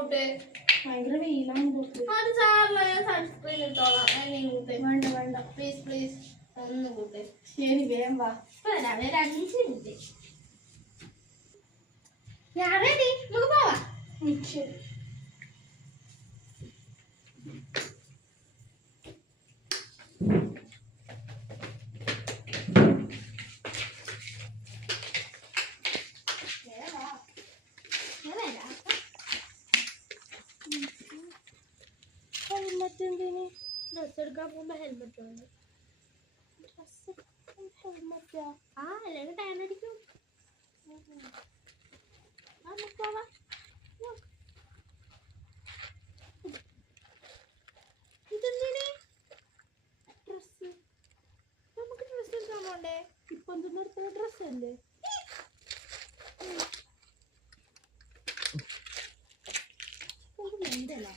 കൂട്ട്. ഭയങ്കര വെയിലാണ് കൂട്ട്. അത് സാറില്ല, ഞാൻ സൺസ്ക്രീൻ ഇട്ടോളാം. കൂട്ട് വേണ്ട വേണ്ട, പ്ലീസ് പ്ലീസ് ഒന്ന് കൂട്ട്. ശരി വേഗം വാ. ഒരു 5 മിനിറ്റ്. ഞാൻ റെഡി, നമുക്ക് പോവാം. ശരി. ഹെൽമെറ്റ് എന്തിന്? ഡ്രസ് എടുക്കാൻ പോകുമ്പോ ഹെൽമെറ്റ് വേണം. ഹെൽമെറ്റാ? ആ അല്ലെങ്കിൽ ടയർ അടിക്കും. നമുക്ക് പോവാം. ഇതെന്തിന്? ഡ്രസ്. നമുക്ക് ഡ്രസ് എടുക്കാൻ പോണ്ടേ? ഇപ്പൊ എന്തെന്ന് എടുത്ത ഡ്രസ് അല്ലേ? എന്തല്ല